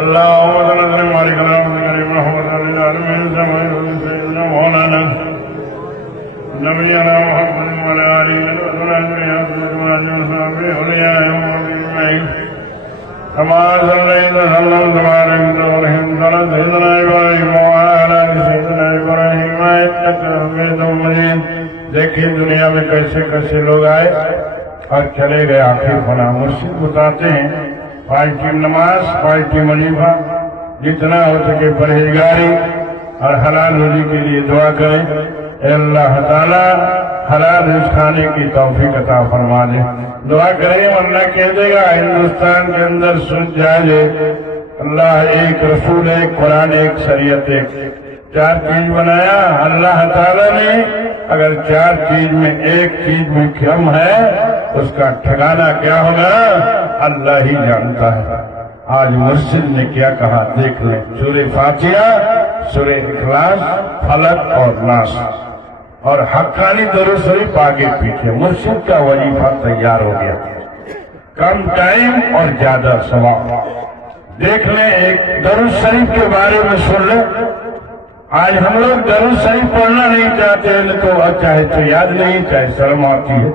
اللهم صل وسلم وبارك على عبدك محمد سيدنا مولانا نبينا محمد وعلى آله وصحبه أجمعين كما صليت وسلمت وباركت ورحمت على سيدنا إبراهيم وعلى آل سيدنا إبراهيم إنك حميد مجيد. دیکھیے دنیا میں کیسے کیسے لوگ آئے اور چلے گئے. آخر فنا مرشد بتاتے ہیں پارٹی نماز پارٹی وظیفہ جتنا ہو سکے پرہیزگاری اور حلال روزی کے لیے دعا کریں. اے اللہ تعالیٰ حلال رزق کھانے کی توفیق عطا فرما دے. دعا کریں ورنہ کہہ دے گا ہندوستان کے اندر سن جائے اللہ ایک رسول ایک قرآن ایک شریعت ایک چار چیز بنایا اللہ تعالیٰ نے. اگر چار چیز میں ایک چیز میں کم ہے اس کا ٹھکانہ کیا ہوگا اللہ ہی جانتا ہے. آج مسجد نے کیا کہا دیکھ لیں. سورہ فاتحہ سورہ اخلاص فلق اور ناس اور حقانی درود شریف آگے پیچھے. مسجد کا وظیفہ تیار ہو گیا. کم ٹائم اور زیادہ ثواب. دیکھ لیں ایک درود شریف کے بارے میں سن لیں. آج ہم لوگ درود شریف پڑھنا نہیں چاہتے تو چاہے تو یاد نہیں چاہے شرم آتی ہے.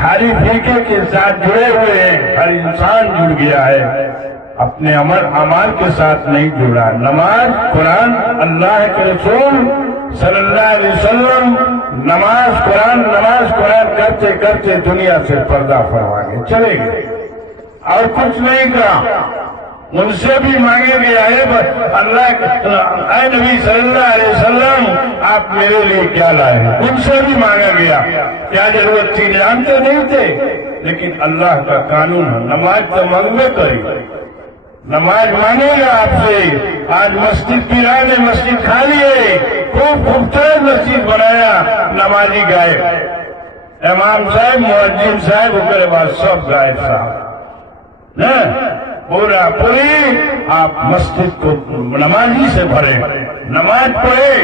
خالی فقہ کے ساتھ جڑے ہوئے ہیں. ہر انسان جڑ گیا ہے اپنے اعمال کے ساتھ نہیں جڑا. نماز قرآن اللہ کے رسول صلی اللہ علیہ وسلم نماز قرآن کرتے کرتے دنیا سے پردہ فرما کے چلے گئے اور کچھ نہیں کہا. ان سے بھی مانگے گیا ہے اللہ اے نبی صلی اللہ علیہ وسلم آپ میرے لیے کیا لائے ہیں. ان سے بھی مانگا گیا. کیا ضرورت تھی جانتے نہیں تھے لیکن اللہ کا قانون ہے نماز تو مانگنے کری. نماز مانگے گا آپ سے. آج مسجد پیرا نے مسجد خالی ہے. خوب خوبصورت مسجد بنایا نمازی گائے امام صاحب مؤذن صاحب کے بعد سب غائب صاحب پوری آپ مسجد کو نمازی سے بھرے نماز پڑھے.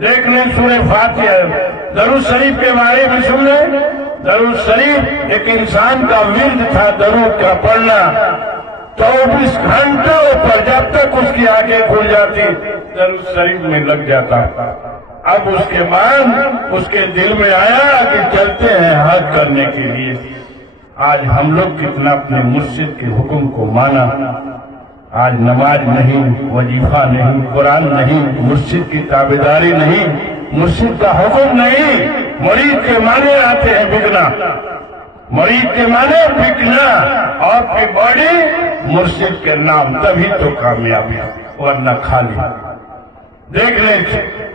دیکھ لیں سورہ فاتحہ درود شریف کے بارے میں سن لیں. درود شریف ایک انسان کا ورد تھا درود کا پڑھنا 24 گھنٹوں پر جب تک اس کی آنکھیں کھل جاتی درود شریف میں لگ جاتا. اب اس کے بعد اس کے دل میں آیا کہ چلتے ہیں حج کرنے کے لیے. آج ہم لوگ کتنا اپنے مرشد کے حکم کو مانا. آج نماز نہیں وظیفہ نہیں قرآن نہیں مرشد کی تابعداری نہیں مرشد کا حکم نہیں. مرید کے معنی آتے ہیں بکنا. مرید کے معنی بکنا اور پھر باڈی مرشد کے نام تبھی تو کامیابی ورنہ خالی. دیکھ لیں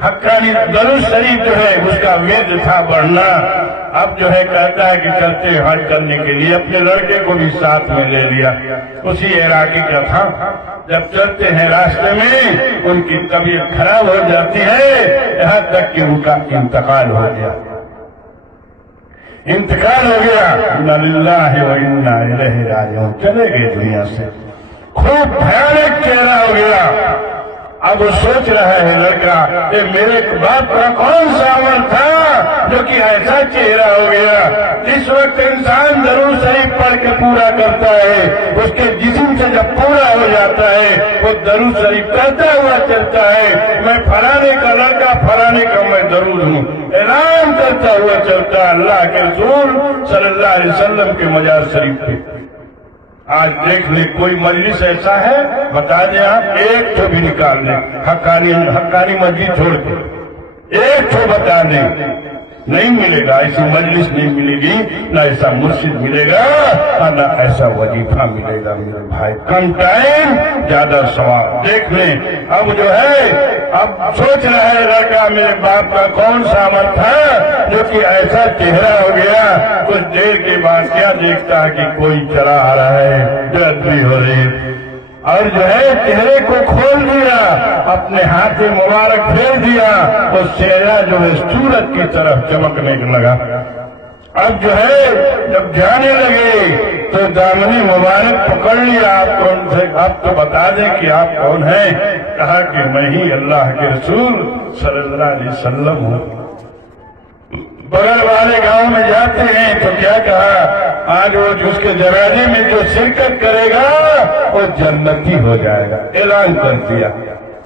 حقانی درود شریف جو ہے اس کا ورد تھا بڑھنا. اب جو ہے کہتا ہے کہ چلتے حج کرنے کے لیے اپنے لڑکے کو بھی ساتھ میں لے لیا. اسی عراقی کا تھا. جب چلتے ہیں راستے میں ان کی طبیعت خراب ہو جاتی ہے یہاں تک کہ ان کا انتقال ہو گیا. انا للہ و انا الیہ راجعون. چلے گئے دنیا سے. خوب بھیانک چہرہ ہو گیا. اب وہ سوچ رہا ہے لڑکا کہ میرے باپ کا کون سا عمل تھا جو کہ ایسا چہرہ ہو گیا. جس وقت انسان درود شریف پڑھ کے پورا کرتا ہے اس کے جسم سے جب پورا ہو جاتا ہے وہ درود شریف کرتا ہوا چلتا ہے میں فلانے کا لڑکا فلانے کا میں درود ہوں اعلان کرتا ہوا چلتا ہے اللہ کے رسول صلی اللہ علیہ وسلم کے مزار شریف پہ. آج دیکھ لیں کوئی مجلس ایسا ہے بتا دیں آپ ایک تو بھی نکال دیں حقانی مسجد چھوڑ کے ایک تو بتا دیں. نہیں ملے گا. ایسی مجلس نہیں ملے گی نہ ایسا مرشد ملے گا اور نہ ایسا وظیفہ ملے گا. میرے بھائی کم ٹائم زیادہ ثواب. دیکھ لیں اب جو ہے اب سوچ رہا ہے لڑکا میرے باپ کا کون سا عمل تھا جو کہ ایسا چہرہ ہو گیا. کچھ دیر کے بعد کیا دیکھتا ہے کہ کوئی چلا آ رہا ہے جلدی ہو رہی اور جو ہے چہرے کو کھول دیا اپنے ہاتھ مبارک پھیر دیا تو چہرہ جو ہے سورج کی طرف چمکنے لگا. اب جو ہے جب جانے لگے تو دامنی مبارک پکڑ لیا. آپ کون سے آپ تو بتا دیں کہ آپ کون ہیں. کہا کہ میں ہی اللہ کے رسول صلی اللہ علیہ وسلم ہوں. بغل والے گاؤں میں جاتے ہیں تو کیا کہا آج وہ اس کے جنازے میں جو شرکت کرے گا وہ جنتی ہو جائے گا، اعلان کر دیا۔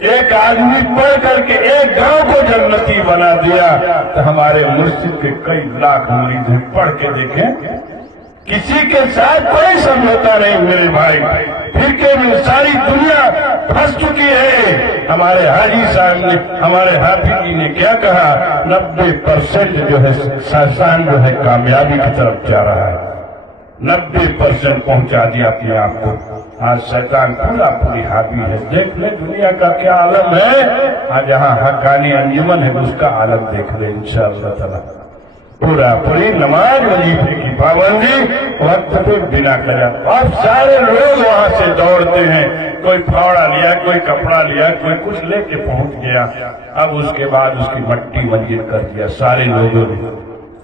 ایک آدمی پڑھ کر کے ایک گاؤں کو جنتی بنا دیا، تو ہمارے مرشد کے کئی لاکھ مرید ہیں، پڑھ کے دیکھیں۔ کسی کے ساتھ کوئی سمجھوتا نہیں میرے بھائی، فرقے میں ساری دنیا پھنس چکی ہے۔ ہمارے حاجی صاحب نے، ہمارے حافظ جی نے کیا کہا، 90% جو ہے سائنسدان جو ہے کامیابی کی طرف جا رہا ہے، 90% پہنچا دیا اپنے آپ کو۔ آج شیطان پوری حاوی ہے۔ دیکھ لیں دنیا کا کیا عالم ہے، آج یہاں حقانی انجمن ہے، اس کا عالم دیکھ لیں انشاءاللہ تعالی۔ پوری نماز وظیفے کی پابندی وقت پہ بنا کرا۔ اب سارے لوگ وہاں سے دوڑتے ہیں، کوئی پھاوڑا لیا، کوئی کپڑا لیا، کوئی کچھ لے کے پہنچ گیا۔ اب اس کے بعد اس کی مٹی منجر کر دیا سارے لوگوں نے۔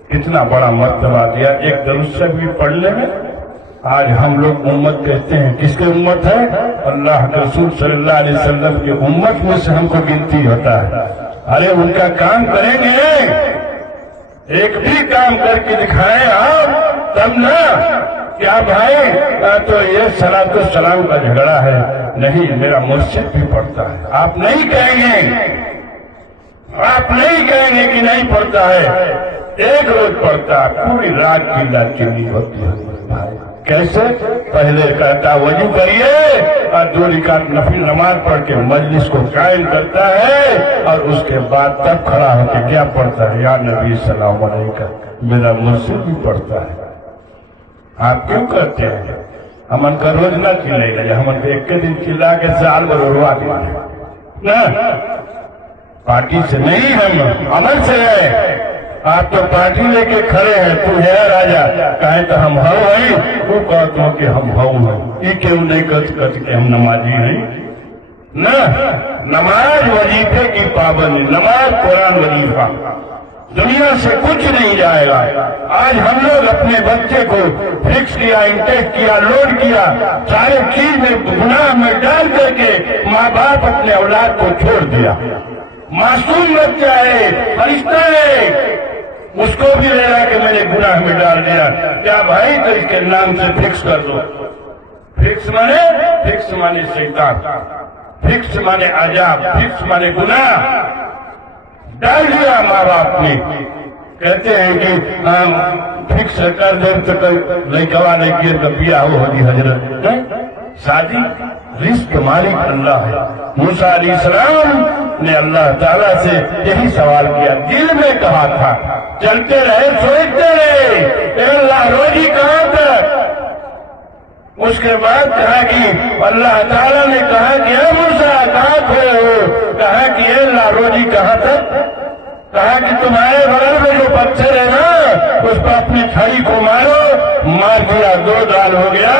کتنا بڑا مرتبہ دیا ایک درود شریف بھی پڑھنے میں۔ آج ہم لوگ امت کہتے ہیں، کس کی امت ہے؟ اللہ کے رسول صلی اللہ علیہ وسلم کی امت میں سے ہم کو گنتی ہوتا ہے۔ ارے ان کا کام کریں گے، ایک بھی کام کر کے دکھائیں آپ تب نا۔ کیا بھائی تو یہ صلاۃ و سلام کا جھگڑا ہے؟ نہیں، میرا مرشد بھی پڑھتا ہے۔ آپ نہیں کہیں گے، آپ نہیں کہیں گے کہ نہیں پڑھتا ہے، ایک روز پڑھتا ہے، پوری رات کی لاچنی ہوتی ہے۔ کیسے؟ پہلے کہتا وضو کریے اور 2 رکعت نفل نماز پڑھ کے مجلس کو قائم کرتا ہے، اور اس کے بعد تب کھڑا ہو کے کیا پڑھتا ہے، یا نبی سلام علیکہ، میرا مرشد بھی پڑھتا ہے۔ آپ کیوں کرتے ہیں؟ ہمن کا روز نہ چلے گا، ہمن کو ایک دن چلا کے سال بھر اڑوا دیں نا، پارٹی سے نہیں، ہم عمل سے ہے۔ آپ تو پارٹی لے کے کھڑے ہیں، تو ہے راجا کہیں تو ہم ہو ہیں، وہ کہتے ہو کہ ہم ہو ہیں، یہ کیوں نہیں کہتے کہ ہم نمازی ہیں نا۔ نماز وظیفے کی پابندی، نماز قرآن وظیفہ، دنیا سے کچھ نہیں جائے گا۔ آج ہم لوگ اپنے بچے کو فکس کیا، انٹیک کیا، لوڈ کیا، سارے چیز میں گناہ میں ڈال کر کے ماں باپ اپنے اولاد کو چھوڑ دیا۔ معصوم بچہ ہے، فرشتہ ہے، اس کو بھی لے رہا کہ میں نے گناہ میں ڈال دیا۔ کیا بھائی تو اس کے نام سے فکس کر دو۔ فکس مانے شیطان، فکس مانے عذاب، فکس مانے گناہ ڈال دیا ماں باپ نے۔ کہتے ہیں کہ فکس کر دیں تو لڑکا لڑکی کا بیاہ ہو جی حضرت، شادی رزق مالک اللہ ہے۔ موسیٰ علیہ السلام نے اللہ تعالیٰ سے یہی سوال کیا، دل میں کہا تھا، چلتے رہے سوچتے رہے، اے اللہ روزی کہاں تک؟ اس کے بعد کہا کہ اللہ تعالیٰ نے کہا کہ اے موسیٰ کہاں کھڑے ہو؟ کہا کہ اے اللہ روزی کہاں تک؟ کہا کہ تمہارے بغل میں جو پتھر ہے نا، اس پر اپنی چھڑی کو مارو۔ مار دیا، 2 دال ہو گیا،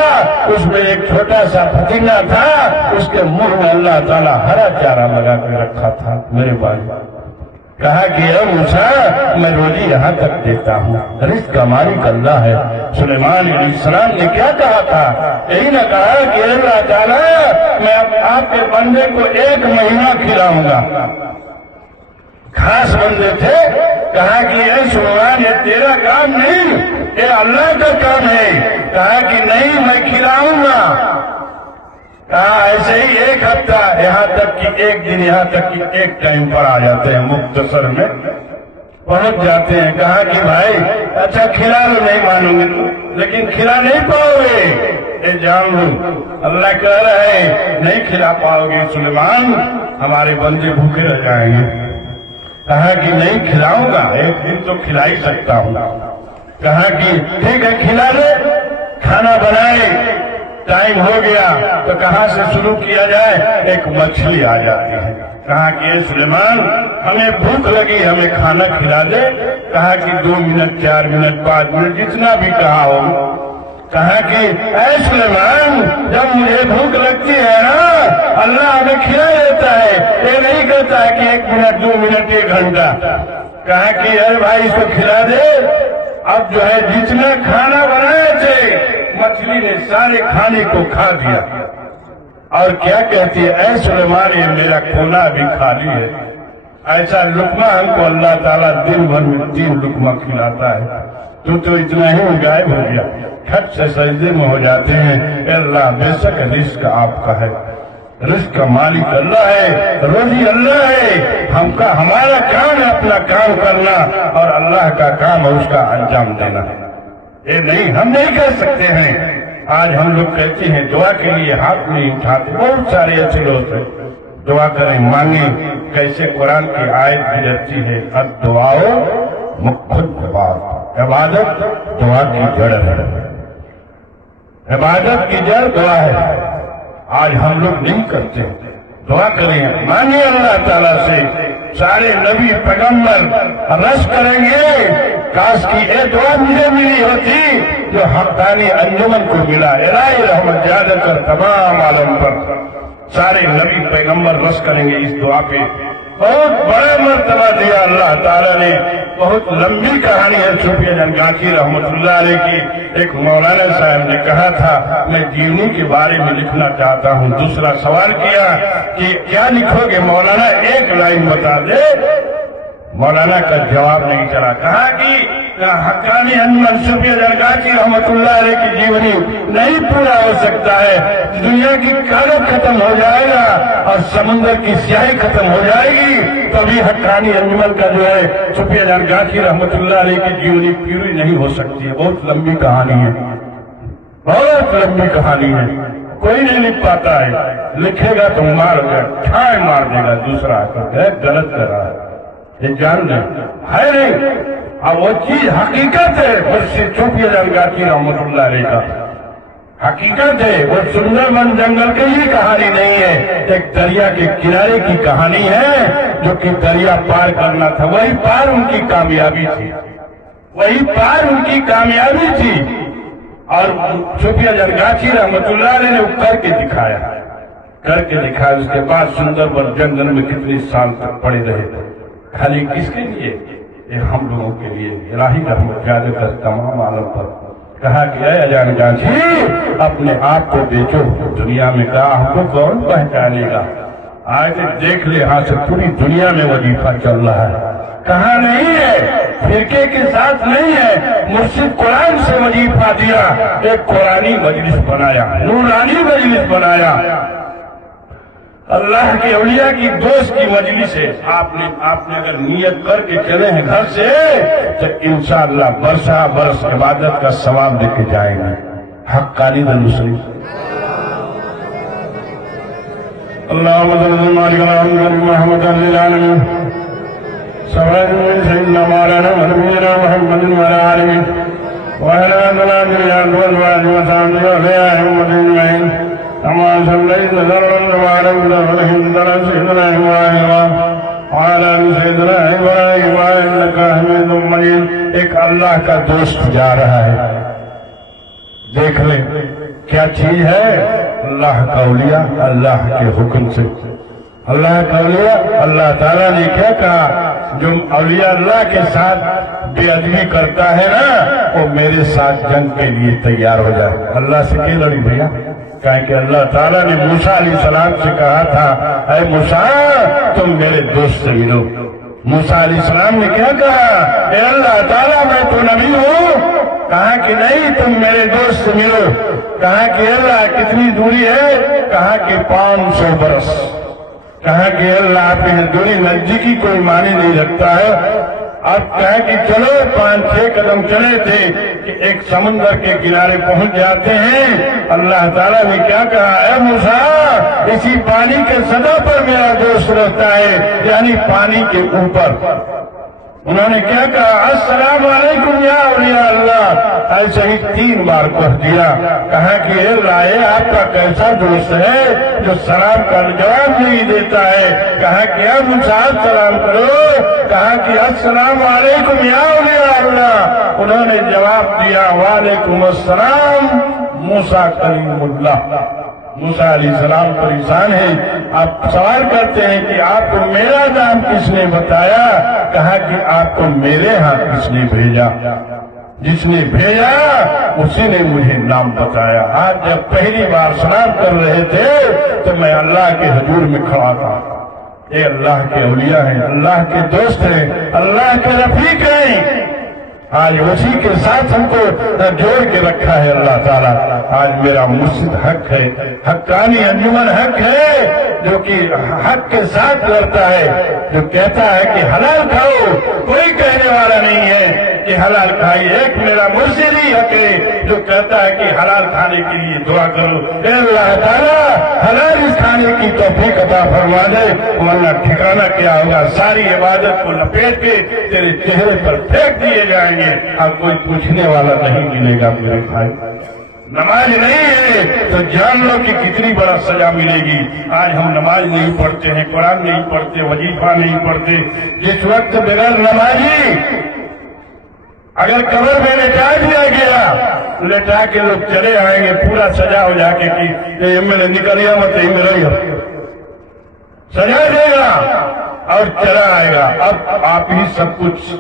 اس میں ایک چھوٹا سا پتینہ تھا، اس کے منہ میں اللہ تعالیٰ ہرا چارہ لگا کے رکھا تھا میرے بھائی۔ کہا کہ اے موسیٰ میں روزی یہاں تک دیتا ہوں، رزق کا مالک اللہ ہے۔ سلیمان علیہ السلام نے کیا کہا تھا؟ یہی نہ کہا کہ اللہ تعالیٰ میں آپ کے بندے کو 1 مہینہ کھلاؤں گا۔ خاص بندے تھے، کہا کہ اے سلیمان یہ تیرا کام نہیں، یہ اللہ کا کام ہے۔ کہا کہ نہیں میں کھلاؤں گا۔ کہا ایسے ہی 1 ہفتہ، یہاں تک کہ 1 دن، یہاں تک کہ 1 ٹائم پر آ جاتے ہیں، مختصر میں پہنچ جاتے ہیں۔ کہا کہ بھائی اچھا کھلا لو، نہیں مانوں گے لیکن کھلا نہیں پاؤ گے، یہ جان لو اللہ کہہ رہا ہے نہیں کھلا پاؤ گے سلیمان، ہمارے بندے بھوکے رہ جائیں گے۔ کہا کہ نہیں کھلاؤں گا، 1 دن تو کھلا ہی سکتا ہوں۔ کہا کہ ٹھیک ہے کھلا لے۔ کھانا بنائے، ٹائم ہو گیا تو کہاں سے شروع کیا جائے؟ ایک مچھلی آ جاتی ہے۔ کہا کہ اے سلیمان ہمیں بھوک لگی، ہمیں کھانا کھلا دے۔ کہا کہ 2 منٹ، 4 منٹ، 5 منٹ، جتنا بھی کہا ہو۔ کہا کہ اے سلیمان جب مجھے بھوک لگتی ہے نا، اللہ ہمیں کھلا دیتا ہے، یہ نہیں کہتا ہے کہ 1 منٹ، 2 منٹ، 1 گھنٹہ۔ کہا کہ اے بھائی اس کو کھلا دے۔ اب جو ہے جتنا کھانا بنائے تھے، مچھلی نے سارے کھانے کو کھا دیا، اور کیا کہتی ہے اے سلیمان یہ میرا کونا بھی خالی ہے۔ ایسا لقمہ ہم کو اللہ تعالیٰ دن بھر میں 3 لقمہ کھلاتا ہے۔ تو اتنا ہی غائب ہو گیا، کھٹ سے سجدے میں ہو جاتے ہیں. اے اللہ بے شک رزق آپ کا ہے، رزق کا مالک اللہ ہے، روزی اللہ ہے. ہمارا کام ہے اپنا کام کرنا اور اللہ کا کام ہے اس کا انجام دینا. یہ نہیں ہم نہیں کر سکتے ہیں. آج ہم لوگ کہتے ہیں دعا کے لیے ہاتھ نہیں اٹھاتے. بہت سارے ایسے لوگ ہیں دعا کریں مانگیں. کیسے قرآن کی آیت گزرتی ہے، الدعاء مخ العباد، عبادت دعا کی جڑ ہے، عبادت کی جڑ دعا ہے. آج ہم لوگ نہیں کرتے. دعا کریں، مانیں اللہ تعالیٰ سے. سارے نبی پیغمبر رش کریں گے کاش کی اے دعا مجھے ملی ہوتی جو حقانی انجمن کو ملا. الہی رحمت زیادہ کر تمام عالم پر. سارے نبی پیغمبر رش کریں گے اس دعا پہ. بہت بڑا مرتبہ دیا اللہ تعالیٰ نے. بہت لمبی کہانی ہے صوفیہ جنگاچی رحمت اللہ علیہ کی. ایک مولانا صاحب نے کہا تھا میں جیونی کے بارے میں لکھنا چاہتا ہوں. دوسرا سوال کیا کہ کیا لکھو گے مولانا، ایک لائن بتا دے. مولانا کا جواب نہیں چلا. کہا کہ حقانی انجمن صوفیہ جنگاچی رحمت اللہ علیہ کی جیونی نہیں پورا ہو سکتا ہے. دنیا کی کالب ختم ہو جائے گا اور سمندر کی سیاہی ختم ہو جائے گی تبھی حقانی انجمن کا جو ہے صوفیہ جنگاچی رحمت اللہ علیہ کی جیونی پوری نہیں ہو سکتی ہے. بہت لمبی کہانی ہے، بہت لمبی کہانی ہے. کوئی نہیں لکھ پاتا ہے. لکھے گا تو مار گا، ٹھائے مار دے گا دوسرا غلط کر رہا ہے. یہ جان لیں ہے نہیں. اب وہ چیز حقیقت ہے. مرشد صوفیہ جنگاچی رحمت اللہ علیہ کا حقیقت ہے. وہ سندر بن جنگل کی ہی کہانی نہیں ہے، ایک دریا کے کنارے کی کہانی ہے جو کہ دریا پار کرنا تھا. وہی پار ان کی کامیابی تھی، وہی پار ان کی کامیابی تھی. اور صوفیہ جنگاچی رحمت اللہ علیہ نے کر کے دکھایا، کر کے دکھایا. اس کے بعد سندر بن جنگل میں کتنے سال تک پڑے رہے تھے. خالی کس کے لیے؟ یہ ہم لوگوں کے لیے. الہی رحمت زیادہ کر تمام عالم پر. کہا کہ اے جنگاچی اپنے آپ کو بیچو دنیا میں. کہا ہم کو کون پہچانے گا؟ آج دیکھ لے ہاں سے پوری دنیا میں وظیفہ چل رہا ہے. کہاں نہیں ہے، فرقے کے ساتھ نہیں ہے. مرشد قرآن سے وظیفہ دیا، ایک قرآنی مجلس بنایا، نورانی مجلس بنایا. اللہ کے اولیاء کی دوست کی مجلس ہے. آپ نے اگر نیت کر کے چلے ہیں گھر سے تو انشاءاللہ برسہ برس عبادت کا ثواب لے کے جائیں گے. حقانی مسلم اللهم صل على محمد للعالمين سبحان سيدنا مولانا ونبينا محمد وعلى آله وعلى ذريته وأزواجه وصحبه وأوليائه أجمعين. كما صليت وسلمت وباركت وسلمت على سيدنا إبراهيم وعلى آل سيدنا إبراهيم إنك حميد مجيد. ایک اللہ کا دوست جا رہا ہے. دیکھ لیں کیا چیز ہے. اللہ کا اولیاء اللہ کے حکم سے. اللہ کا اولیاء اللہ تعالیٰ نے کیا کہا؟ جو اولیاء اللہ کے ساتھ بے ادبی کرتا ہے نا وہ میرے ساتھ جنگ کے لیے تیار ہو جائے. اللہ سے کیا لڑی بھیا؟ کہ اللہ تعالیٰ نے موسیٰ علیہ السلام سے کہا تھا اے موسیٰ تم میرے دوست سے ملو. موسیٰ علیہ السلام نے کیا کہا؟ اے اللہ تعالیٰ میں تو نبی ہوں. کہا کہ نہیں تم میرے دوست سے ملو. کہا کہ اللہ کتنی دوری ہے؟ کہا کہ 500 برس. کہا کہ اللہ آپ کی دوری نزدیکی کوئی معنی نہیں رکھتا ہے. اب کہا کہ چلو 5-6 قدم چلے تھے کہ ایک سمندر کے کنارے پہنچ جاتے ہیں. اللہ تعالیٰ نے کیا کہا؟ اے موسیٰ اسی پانی کے سطح پر میرا دوست رہتا ہے، یعنی پانی کے اوپر. انہوں نے کیا کہا؟ السلام علیکم یا اولیاء اللہ. ایسے ہی 3 بار کہہ دیا. کہا کہ اے اللہ آپ کا کیسا دوست ہے جو سلام کا جواب نہیں دیتا ہے. کہا کہ اب موسیٰ سلام کرو. کہا کہ السلام علیکم یا اولیاء اللہ. انہوں نے جواب دیا وعلیکم السلام موسیٰ کلیم اللہ. موسیٰ علیہ السلام پریشان ہیں. آپ سوال کرتے ہیں کہ آپ کو میرا نام کس نے بتایا؟ کہا کہ آپ کو میرے ہاں کس نے بھیجا؟ جس نے بھیجا اسی نے مجھے نام بتایا. آج جب پہلی بار سلام کر رہے تھے تو میں اللہ کے حضور میں کھڑا تھا. یہ اللہ کے اولیاء ہیں، اللہ کے دوست ہیں، اللہ کے رفیق ہیں. آج اسی کے ساتھ ہم کو جوڑ کے رکھا ہے اللہ تعالیٰ. آج میرا مرشد حق ہے, حقانی انجمن حق ہے, جو کہ حق کے ساتھ لڑتا ہے, جو کہتا ہے کہ حلال کھاؤ. کوئی کہنے والا نہیں ہے کہ حلال کھائیے. ایک میرا مرشد ہی حق ہے جو کہتا ہے کہ حلال کھانے کے لیے دعا کرو. اے اللہ تعالیٰ حلال اس کھانے کی توفیق عطا فرما دے, ورنہ ٹھکانہ کیا ہوگا. ساری عبادت کو لپیٹ کے تیرے چہرے پر پھینک دیے جائیں گے, اب کوئی پوچھنے والا نہیں ملے گا. میرے بھائی نماز نہیں ہے تو جان لو کہ کتنی بڑا سزا ملے گی. آج ہم نماز نہیں پڑھتے ہیں, قرآن نہیں پڑھتے, وظیفہ نہیں پڑھتے. جس وقت بغیر نمازی اگر قبر میں لٹا دیا گیا, لٹا کے لوگ چلے آئیں گے پورا سجا ہو جا کے کہ میں نے نکل گیا مت میرا سجا دے گا اور چلا آئے گا. اب آپ ہی سب کچھ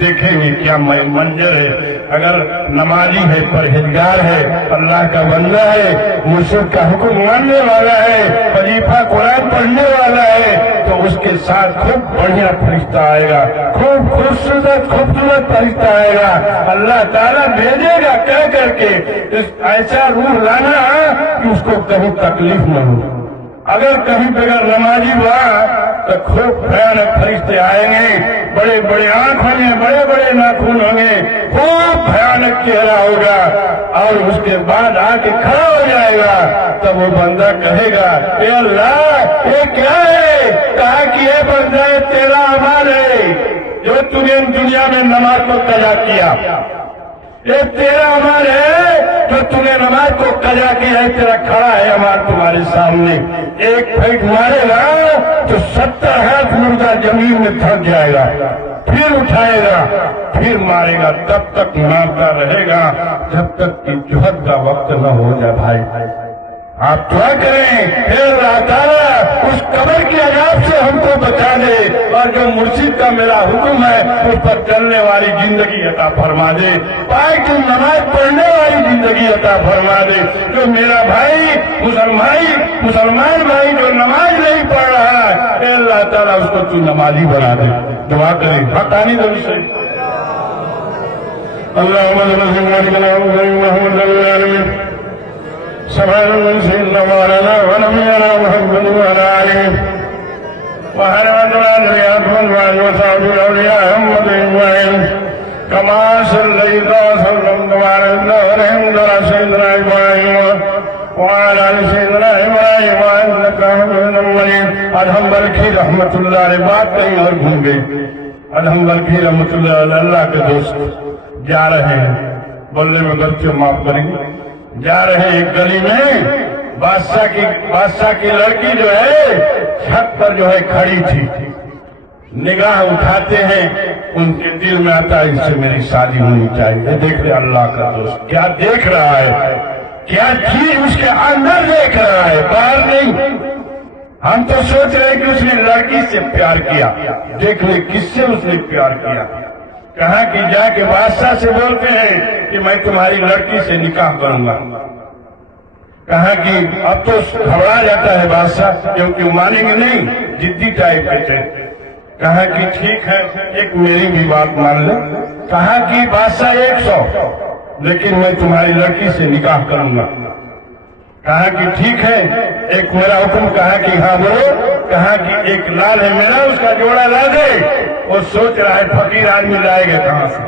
دیکھیں گے کیا منظر ہے. اگر نمازی ہے, پرہیزگار ہے, اللہ کا بندہ ہے, مرشد کا حکم ماننے والا ہے, وظیفہ قرآن پڑھنے والا ہے, تو اس کے ساتھ خوب بڑھیا فرشتہ آئے گا, خوب خوبصورت فرشتہ آئے گا. اللہ تعالیٰ بھیجے گا کہہ کر کے ایسا روح لانا کہ اس کو کبھی تکلیف نہ ہو. اگر کہیں بغیر نمازی ہوا تو خوب بھیانک فرشتے آئیں گے, بڑے بڑے آنکھ ہوں گے, بڑے بڑے ناخن ہوں گے, خوب بھیانک چہرہ ہوگا, اور اس کے بعد آ کے کھڑا ہو جائے گا. تب وہ بندہ کہے گا اے اللہ یہ کیا ہے؟ کہا کہ یہ بندہ تیرا عمل ہے جو تم نے دنیا میں نماز کو قضا کیا. یہ تیرا عمل ہے جو تم نے نماز کو قضا کیا ہے. تیرا کھڑا ہے عمل تمہارے سامنے. ایک پھینک مارے گا تو 70 ہاتھ مردہ زمین میں تھک جائے گا, پھر اٹھائے گا, پھر مارے گا. تب تک مارتا رہے گا جب تک کہ جوہر کا وقت نہ ہو جائے. بھائی آپ دعا کریں پھر اللہ تعالیٰ اس قبر کے عذاب سے ہم کو بچا دے, اور جو مرشد کا میرا حکم ہے اس پر چلنے والی زندگی عطا فرما دے. پاک نماز پڑھنے والی زندگی عطا فرما دے. جو میرا بھائی مسلمان بھائی جو نماز نہیں پڑھ رہا ہے, اے اللہ تعالیٰ اس کو تو نمازی بنا دے. دعا کریں حقانی دل سے. سبحان من سيدنا مولانا ونبينا محمد وعلى آله وحرمت الأنبياء والوالد وصحبه الأولياء محمد إبراهيم كما صليت وسلمت وباركت وباركت على سيدنا إبراهيم وعلى آل سيدنا إبراهيم إنك حميد مجيد. ادهم بلخی رحمت اللہ علیہ بات کہیں اور گھوم گئی. ادهم بلخی رحمت اللہ علیہ اللہ کے دوست جا رہے ہیں, بولنے میں غلطی معاف کریں گے, جا رہے ایک گلی میں بادشاہ کی لڑکی جو ہے چھت پر جو ہے کھڑی تھی. نگاہ اٹھاتے ہیں, ان کے دل میں آتا ہے اس سے میری شادی ہونی چاہیے. دیکھ رہے اللہ کا دوست کیا دیکھ رہا ہے, کیا چیز اس کے اندر دیکھ رہا ہے, باہر نہیں. ہم تو سوچ رہے کہ اس نے لڑکی سے پیار کیا. دیکھ لیں کس سے اس نے پیار کیا. کہاں کہ جا کے بادشاہ سے بولتے ہیں کہ میں تمہاری لڑکی سے نکاح کروں گا. کہاں کہ اب تو گھبرا جاتا ہے بادشاہ کیونکہ مانیں گے نہیں, جدی ٹائپ کے تھے. کہا کہ ٹھیک ہے ایک میری بھی بات مان لیں. کہا کہ بادشاہ 100 لیکن میں تمہاری لڑکی سے نکاح کروں گا. کہا کہ ٹھیک ہے ایک میرا حکم. کہا کہ ہاں بولو. کہا کہ ایک لال ہے میرا, اس کا جوڑا لا دے. وہ سوچ رہا ہے فقیر آدمی لائے گا کہاں سے.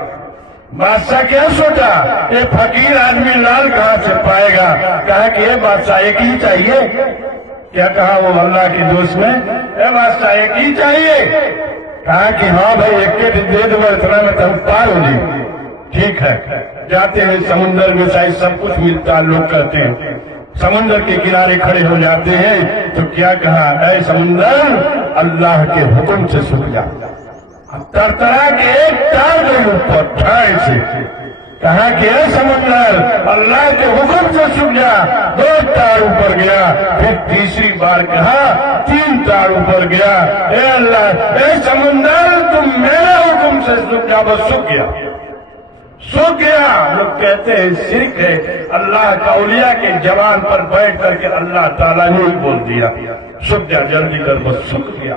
بادشاہ کیا سوچا, یہ فقیر آدمی لال کہاں سے پائے گا. کہا کہ یہ بادشاہ ایک ہی چاہیے. کیا کہا وہ اللہ کے دوست میں, اے بادشاہ ایک ہی چاہیے. کہا کہ ہاں بھائی ایک کے دے دو, اتنا میں تم پار ہو جی. ٹھیک ہے. جاتے ہیں سمندر میں شاید سب کچھ ملتا. لوگ کہتے ہیں سمندر کے کنارے کھڑے ہو جاتے ہیں تو کیا کہا, اے سمندر اللہ کے حکم سے سوکھ جا. ترترا کے ایک تار گئی اوپر ٹھائے سے. کہا کہ اے سمندر اللہ کے حکم سے سوکھ جا. 2 تار اوپر گیا. پھر تیسری بار کہا 3 تار اوپر گیا. اے اللہ اے سمندر تم میرا حکم سے سوکھ جا. بس سوکھ گیا. سوکھ گیا. لوگ کہتے ہیں شرک ہے. اللہ کا اولیاء کے جوان پر بیٹھ کر کے اللہ تعالیٰ نے بول دیا سوکھ جا جلدی کر. بس سوکھ گیا.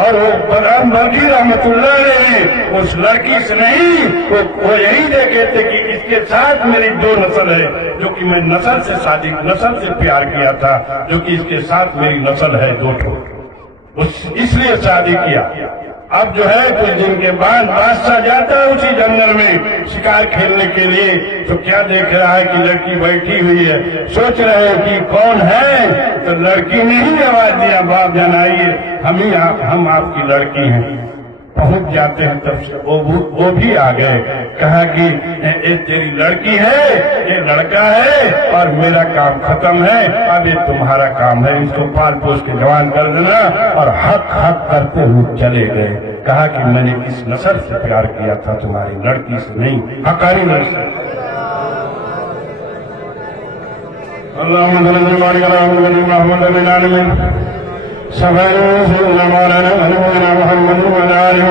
اور وہ بلرام برگی رحمت اللہ علیہ اس لڑکی سے نہیں، وہ یہی دیکھے تھے کہ اس کے ساتھ میری دو نسل ہے، جو کہ میں نسل سے شادی، نسل سے پیار کیا تھا، جو کہ اس کے ساتھ میری نسل ہے دو ٹھو، اس لیے شادی کیا۔ اب جو ہے کچھ دن کے بعد بادشاہ جاتا ہے اسی جنگل میں شکار کھیلنے کے لیے، تو کیا دیکھ رہا ہے کہ لڑکی بیٹھی ہوئی ہے، سوچ رہے ہیں کہ کون ہے، تو لڑکی نے ہی آواز دیا، باپ جان آئیے، ہم آپ کی لڑکی ہیں۔ پہنچ جاتے ہیں، تب سے وہ بھی آ گئے، کہا کہ یہ تیری لڑکی ہے، یہ لڑکا ہے، اور میرا کام ختم ہے، اب یہ تمہارا کام ہے، اس کو پال پوس کے جوان کر دینا، اور حق کرتے ہوئے چلے گئے۔ کہا کہ میں نے اس نسل سے پیار کیا تھا، تمہاری لڑکی سے نہیں، حقانی نسل۔ اللہم صلی اللہ علیہ وسلم سبحان سيدنا مولانا ونبينا محمد وعلى آله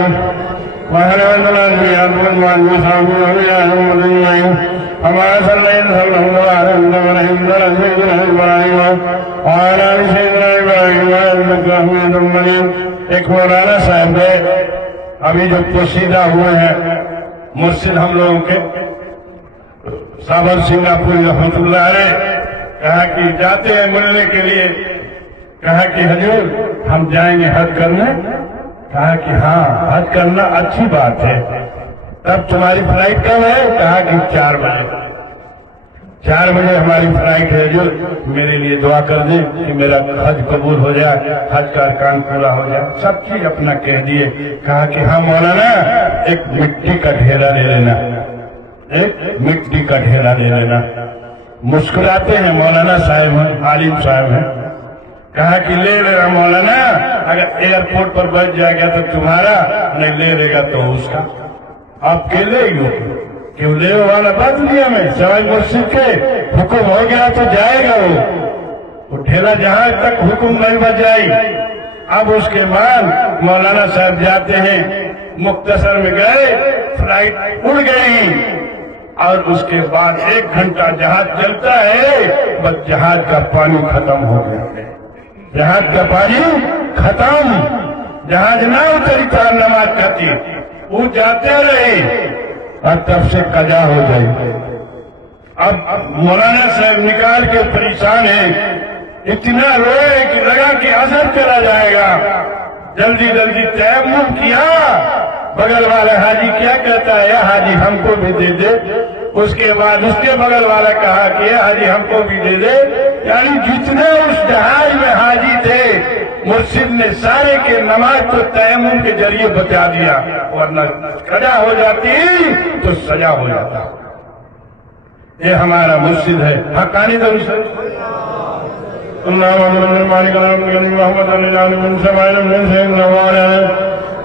وعلى الأنبياء والصحابة والأولياء والأجمعين كما صليت صلى الله عليه وسلم على سيدنا إبراهيم وعلى آل سيدنا إبراهيم إنك حميد مجيد۔ ایک مولانا صاحب ہے ابھی جو پوشیدہ ہوئے ہیں مرشد ہم لوگوں کے صابر سنگاپوری رحمت اللہ علیہ، کہا کہ جاتے ہیں ملنے کے لیے، کہا کہ حضور ہم جائیں گے حج کرنے، کہا کہ ہاں حج کرنا اچھی بات ہے، تب تمہاری فلائٹ کب ہے؟ کہا کہ 4 بجے، 4 بجے ہماری فلائٹ ہے، حضور میرے لیے دعا کر دیں کہ میرا حج قبول ہو جائے، حج کا ارکان پورا ہو جائے، سب چیز اپنا کہہ دیے۔ کہا کہ ہاں مولانا ایک مٹی کا ڈھیرا لے لینا، ایک مٹی کا ڈھیرا لے لینا۔ مسکراتے ہیں، مولانا صاحب ہیں، عالم صاحب ہیں، کہا کہ لے لینا مولانا، اگر ایئرپورٹ پر بیٹھ جائے گا تو تمہارا، نہیں لے لے گا تو اس کا۔ آپ کے لے گو کیوں لے والا بات لیا میں سوائے مرشد کے حکم ہو گیا تو جائے گا وہ ٹھیلا جہاں تک حکم نہیں بجائی۔ اب اس کے بعد مولانا صاحب جاتے ہیں، مختصر میں گئے، فلائٹ اڑ گئی، اور اس کے بعد 1 گھنٹہ جہاز چلتا ہے، بس جہاز کا پانی ختم ہو گیا، جہاز کا پانی ختم، جہاز نہ اتری تھا نماز کھاتی، وہ جاتے رہے اور تب سے قضا ہو گئی۔ اب مولانا صاحب نکال کے پریشان ہیں، اتنا روئے کہ لگا کہ اثر چلا جائے گا، جلدی تیمم کیا، بغل والا حاجی کیا کہتا ہے، حاجی ہم کو بھی دے دے، اس کے بعد اس کے بغل والا کہا کہ حاجی ہم کو بھی دے دے، یعنی جتنے اس جہاز میں حاجی تھے مرشد نے سارے کے نماز کو تیمم کے ذریعے بتا دیا، ورنہ قضا ہو جاتی تو سزا ہو جاتا۔ یہ ہمارا مرشد ہے، حقانی درود اللہم مالک محمد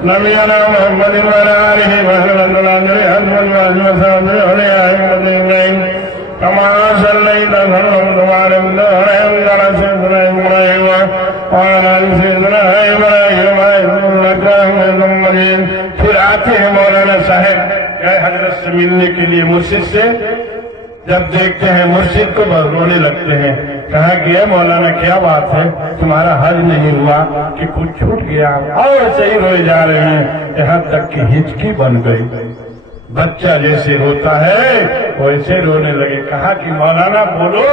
نبینا محمد وعلى آله وصحبه كما صليت على سيدنا إبراهيم وعلى آل سيدنا إبراهيم إنك حميد مجيد۔ پھر آتے ہیں مولانا صاحب گئے حضرت سے ملنے کے لیے مرشد سے، جب دیکھتے ہیں مرشد کو رونے لگتے ہیں، کہا کہ اے مولانا کیا بات ہے، تمہارا حج نہیں ہوا کہ کچھ چھوٹ گیا؟ اور صحیح روئے جا رہے ہیں، یہاں تک کہ ہچکی بن گئی، بچہ جیسے روتا ہے ویسے رونے لگے۔ کہا کہ مولانا بولو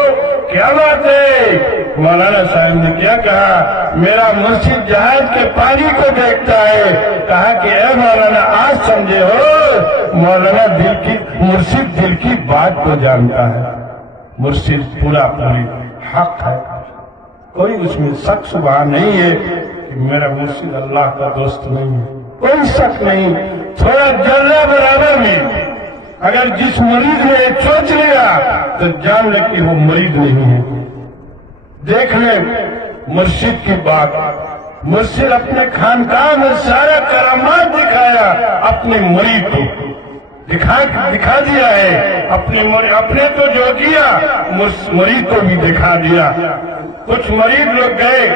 کیا بات ہے؟ مولانا صاحب نے کیا کہا؟ میرا مرشد جہاز کے پانی کو دیکھتا ہے۔ کہا کہ اے مولانا آج سمجھے ہو، مولانا مرشد دل کی بات کو جانتا ہے، مرشد پورا پوری حق ہے، کوئی اس میں شک شبہ نہیں ہے کہ میرا مرشد اللہ کا دوست نہیں ہے، کوئی شک نہیں۔ تھوڑا ذرہ برابر میں اگر جس مریض نے سوچ لیا تو جان لے کہ وہ مریض نہیں ہے۔ دیکھ لیں مرشد کی بات، مرشد اپنے خانقاہ میں سارا کرامات دکھایا، اپنے مرید کو دکھا دیا ہے، اپنے تو جو کیا مرید کو بھی دکھا دیا۔ کچھ مریض لوگ گئے،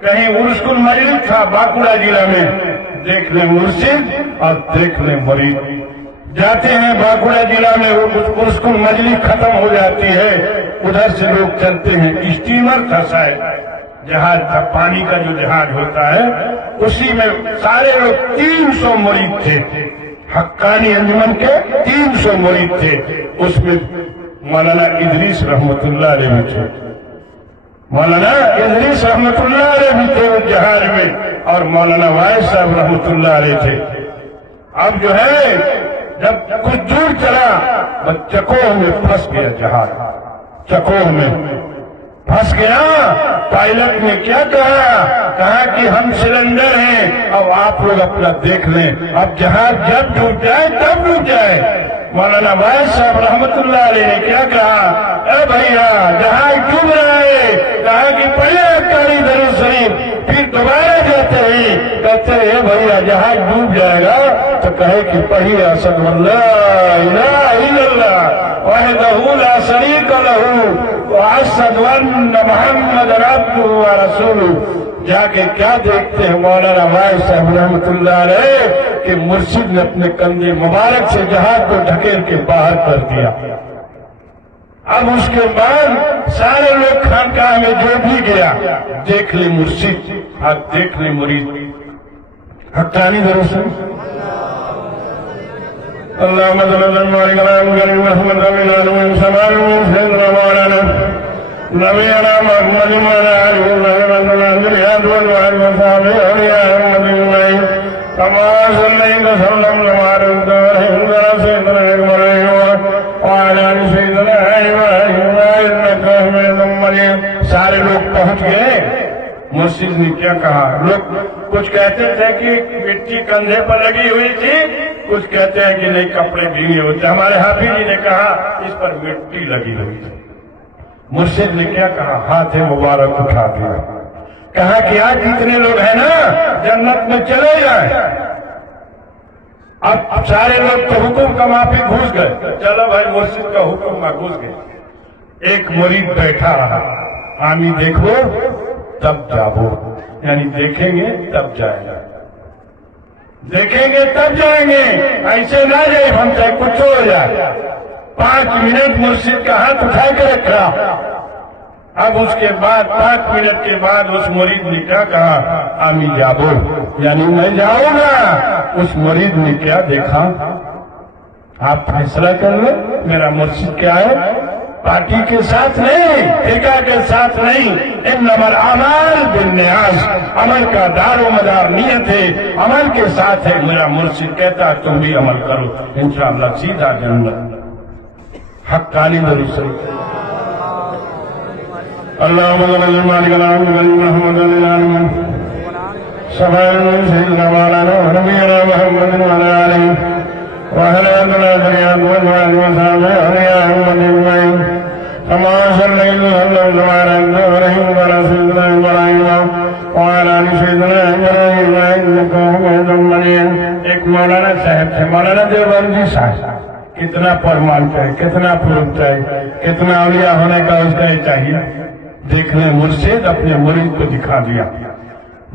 کہیں عرس المجلس تھا باقوڑہ ضلع میں، دیکھ لیں مرشد اور دیکھ لیں مرید۔ جاتے ہیں باقوڑہ ضلع میں، عرس المجلس ختم ہو جاتی ہے، ادھر سے لوگ چلتے ہیں، اسٹیمر تھا شاید، جہاز تھا، پانی کا جو جہاز ہوتا ہے، اسی میں سارے لوگ 300 مرید تھے، حقانی انجمن کے 300 مرید تھے، اس میں مولانا ادریس رحمت اللہ علیہ بھی تھے، مولانا ادریس رحمت اللہ علیہ بھی تھے اس جہاز میں، اور مولانا وائس صاحب رحمت اللہ علیہ تھے۔ اب جو ہے جب کچھ دور چلا بس چکوہ میں پھنس گیا، جہاز چکوہ میں پھنس گیا۔ پائلٹ نے کیا کہا کہ ہم سلنڈر ہیں، اب آپ لوگ اپنا دیکھ لیں، اب جہاز جب ڈوب جائے تب ڈوب جائے۔ مولانا وائس صاحب رحمت اللہ علیہ نے کیا کہا، اے بھیا جہاز ڈوب رہا ہے، کہا کہ پہلے حقانی درود شریف، پھر دوبارہ جاتے ہیں، کہتے ہیں بھیا جہاز ڈوب جائے گا تو کہے کہ پڑھیے اشہد ان لا الہ الا اللہ وحدہ لا شریک لہ واشہد ان محمد عبدہ ورسولہ۔ جا کے کیا دیکھتے ہیں مولانا وائس صاحب رحمت اللہ علیہ کہ مرشد نے اپنے کندھے مبارک سے جہاز کو ڈھکیل کے باہر کر دیا۔ اب اس کے بعد سارے لوگ خانقاہ میں جو بھی گیا، دیکھ لے مرشد اور دیکھ لے مرید، حقانی درود شریف۔ اللہم صل علی محمد سیدنا مولانا نبینا محمد وعلی آلہ وصحبہ اجمعین کما صلیت وسلمت وبارکت وانعمت علی سیدنا ابراہیم وعلی آل سیدنا ابراہیم انک حمید مجید۔ سارے لوگ پہنچ گئے۔ مرشد نے کیا کہا، لوگ کچھ کہتے تھے کہ مٹی کندھے پر لگی ہوئی تھی، کچھ کہتے ہیں کہ نہیں کپڑے بھیگے ہوتے۔ ہمارے حافظ جی نے کہا اس پر مٹی لگی ہوئی تھی۔ مرشد نے کیا کہا، ہاتھ مبارک اٹھا دیا، کہا کہ آج جتنے لوگ ہیں نا جنت میں چلے جائیں۔ اب سارے لوگ تو حکم کا معافی گھس گئے، چلو بھائی مرشد کا حکم میں گھس گئے۔ ایک مرید بیٹھا رہا، آمی دیکھو تب جاؤ، یعنی دیکھیں گے تب جائیں گے، دیکھیں گے تب جائیں گے، ایسے نہ جائے ہم چاہے کچھ ہو جائے۔ 5 منٹ مرشد کا ہاتھ اٹھا کے رکھا۔ اب اس کے بعد 5 منٹ کے بعد اس مرید نے کیا کہا، آمی جاؤ، یعنی میں جاؤں گا۔ اس مرید نے کیا دیکھا، آپ فیصلہ کر لیں، میرا مرشد کیا ہے، پارٹی کے ساتھ نہیں، ٹھیکہ کے ساتھ نہیں، انما الاعمال بالنیاز، عمل کا دار و مدار نیت ہے، عمل کے ساتھ ہے۔ میرا مرشد کہتا ہے تم بھی عمل کرو، انشاءاللہ سیدھا جنت۔ حقانی درود شریف۔ اللہم صل علی محمد سیدنا مولانا نبینا محمد وعلی آلہ وعلی ذریات وازواج وصحبہ اجمعین کما صلیت وسلمت وبارکت وانعمت علی سیدنا ابراہیم وعلی آل سیدنا ابراہیم انک حمید مجید۔ ایک مولانا صاحب تھے، مولانا دیوبندی صاحب، کتنا پرمانتا ہے، کتنا پورتا ہے، کتنا اولیاء ہونے کا اس کا یہ چاہیے۔ دیکھنے مرشد اپنے مرید کو دکھا دیا۔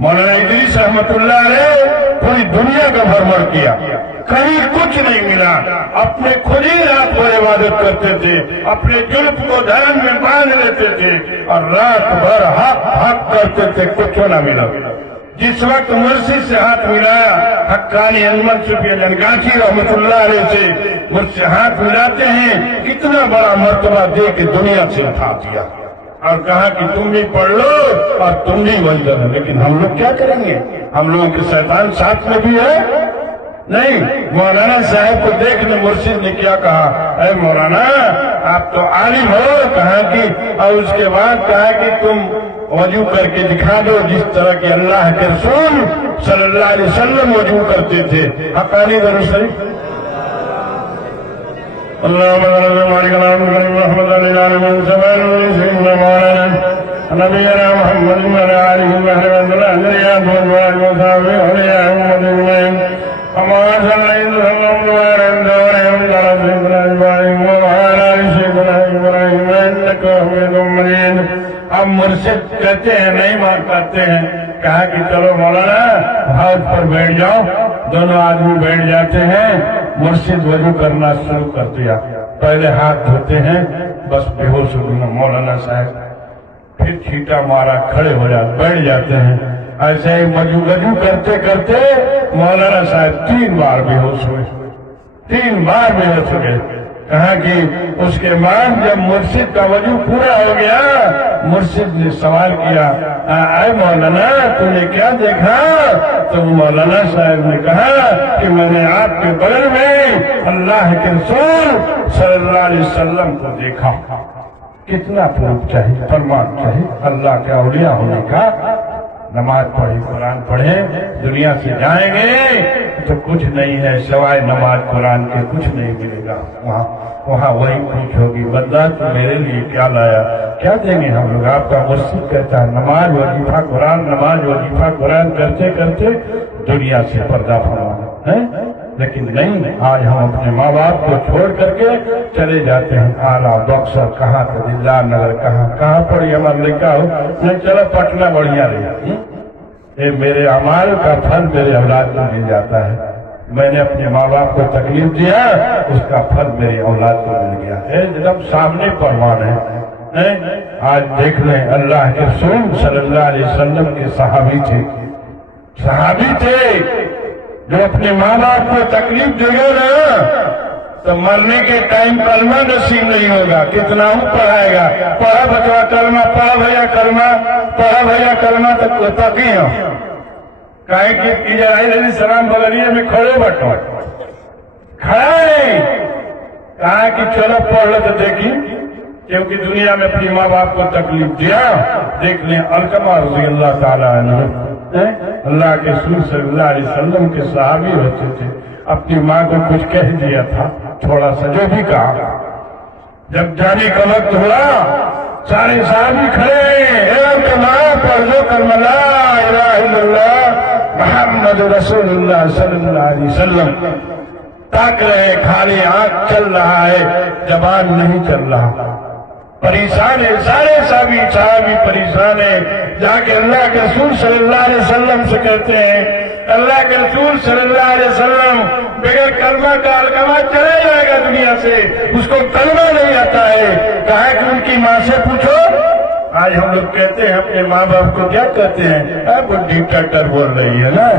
مولانا ادریس رحمت اللہ علیہ پوری دنیا کا بھرمر کیا، کہیں کچھ نہیں ملا، اپنے خود ہی رات بھر عبادت کرتے تھے، اپنے جلف کو دھرم میں باندھ لیتے تھے اور رات بھر حق حق کرتے تھے، کچھ نہ ملا۔ جس وقت مرشد سے ہاتھ ملایا، حقانی انجمن صوفیہ جنگاچی رحمت اللہ علیہ سے مجھ سے ہاتھ ملاتے ہیں، کتنا بڑا مرتبہ دے کے دنیا سے اٹھا دیا اور کہا کہ تم بھی پڑھ لو اور تم بھی وہی کرو۔ لیکن ہم لوگ کیا کریں گے، ہم لوگوں کے شیطان ساتھ میں بھی ہے نہیں۔ مولانا صاحب کو دیکھنے مرشد نے کیا کہا، اے مولانا آپ تو عالم ہو، کہا کہ اور اس کے بعد کہا کہ تم وضو کر کے دکھا دو جس طرح کہ اللہ کے رسول صلی اللہ علیہ وسلم وضو کرتے تھے۔ حقانی درود شریف۔ اللہم صل علی محمد سیدنا مولانا نبینا محمد وعلی آلہ وصحبہ اجمعین کما صلیت وسلمت وبارکت وانعمت علی سیدنا ابراہیم وعلی آل سیدنا ابراہیم انک حمید مجید۔ اب مرشد کہتے ہیں نہیں مان کرتے ہیں، کہا کہ چلو مولانا ہاتھ پر بیٹھ جاؤ۔ دونوں آدمی بیٹھ جاتے ہیں، مرشد وضو کرنا شروع کر دیا۔ پہلے ہاتھ دھوتے ہیں، بس بے ہوش ہو گیا مولانا صاحب، پھر چھیٹا مارا کھڑے ہو جاتے بیٹھ جاتے ہیں. ایسے ہی مجو گجو کرتے کرتے مولانا صاحب 3 بار بے ہوش ہوئے. 3 بار بے ہوش ہو گئے. کہا کہ اس کے بعد جب مرشد کا وضو پورا ہو گیا مرشد نے سوال کیا اے مولانا تو نے کیا دیکھا؟ تو مولانا صاحب نے کہا کہ میں نے آپ کے بغل میں اللہ کے رسول صلی اللہ علیہ وسلم کو دیکھا. کتنا پروف چاہیے فرمان چاہیے اللہ کے اولیاء ہونے کا. نماز پڑھی قرآن پڑھے دنیا سے جائیں گے تو کچھ نہیں ہے سوائے نماز قرآن کے کچھ نہیں ملے گا. وہاں وہی پوچھ ہوگی بندہ تو میرے لیے کیا لایا؟ کیا دیں گے ہم لوگ؟ آپ کا مرشد کہتا ہے نماز وظیفہ قرآن نماز وظیفہ قرآن کرتے کرتے دنیا سے پردہ فرمانا ہے. لیکن نہیں، آج ہم اپنے ماں باپ کو چھوڑ کر کے چلے جاتے ہیں. آلہ بکسر کہاں تو دلدار نگر کہاں پڑی ہمارا لکھا ہو نہیں چلو پٹنہ بڑھیا رہی. یہ میرے اعمال کا پھل میرے اولاد کو مل جاتا ہے. میں نے اپنے ماں باپ کو تکلیف دیا اس کا پھل میری اولاد کو مل گیا. ایک دم سامنے پروان ہے. آج دیکھ لیں اللہ کے رسول صلی اللہ علیہ وسلم کے صحابی تھے جو اپنے ماں باپ کو تکلیف دے گا نا تو مرنے کے ٹائم کلمہ نصیب نہیں ہوگا. کتنا ہوں پڑھائے گا پڑھا بچوا کلمہ پڑھا بھیا کلمہ تک تاکی ہوں کہیں کہ اسرائیل علیہ السلام بغلیے میں کھڑے بٹو کھڑا ہے. کہا کہ چلو پڑھ لو تو دیکھی کیونکہ دنیا میں اپنی ماں باپ کو تکلیف دیا. دیکھ لیں علقمہ رضی اللہ تعالیٰ عنہ اللہ کے رسول صلی اللہ علیہ وسلم کے صحابی ہوتے تھے. اپنی ماں کو کچھ کہہ دیا تھا تھوڑا سا جو بھی کہا. جب جانے کا وقت ہوا سارے صحابی کھڑے پڑھ لو کلمہ لا الہ الا اللہ محمد رسول اللہ صلی اللہ علیہ وسلم. تاک رہے خالی آنکھ چل رہا ہے زبان نہیں چل رہا. پریشان ہے سارے صحابی پریشان ہے. جا کے اللہ کے رسول صلی اللہ علیہ وسلم سے کہتے ہیں اللہ کے رسول صلی اللہ علیہ وسلم بغیر کلمہ کا علقمہ چلے جائے گا دنیا سے اس کو کلمہ نہیں آتا ہے. کہا کہ ان کی ماں سے پوچھو. آج ہم لوگ کہتے ہیں اپنے ماں باپ کو کیا کہتے ہیں بڈھی ٹٹر بول رہی ہے نا.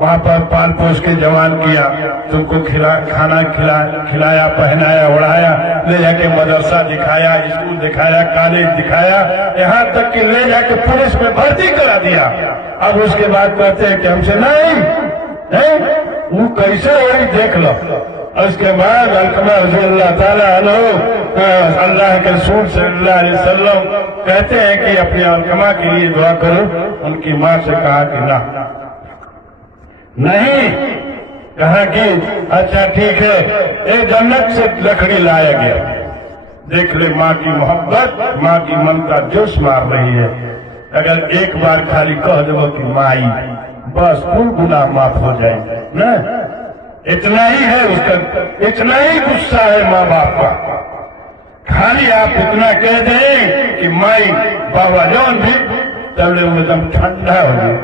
وہاں پر پال پوس کے جوان کیا تم کو کھانا کھلایا پہنایا اڑایا لے جا کے مدرسہ دکھایا اسکول دکھایا کالج دکھایا یہاں تک کہ لے جا کے پولیس میں بھرتی کرا دیا. اب اس کے بعد کہتے ہیں کہ ہم سے نہیں وہ کیسے ہوئی دیکھ لو. اس کے بعد علقمہ رضی اللہ تعالیٰ عنہ اللہ کے رسول صلی اللہ علیہ وسلم کہتے ہیں کہ اپنے علقمہ کے لیے دعا کرو. ان کی ماں سے کہا کہ نہیں. کہا کہ اچھا ٹھیک ہے ایک جنت سے لکڑی لایا گیا. دیکھ لے ماں کی محبت ماں کی ممتا جوش مار رہی ہے. اگر ایک بار خالی کہہ دو کہ مائی بس کل گناہ معاف ہو جائے نا. اتنا ہی ہے اس کا اتنا ہی غصہ ہے ماں باپ کا. خالی آپ اتنا کہہ دیں کہ مائی بابا جان بھی تب ایک دم ٹھنڈا ہو گیا.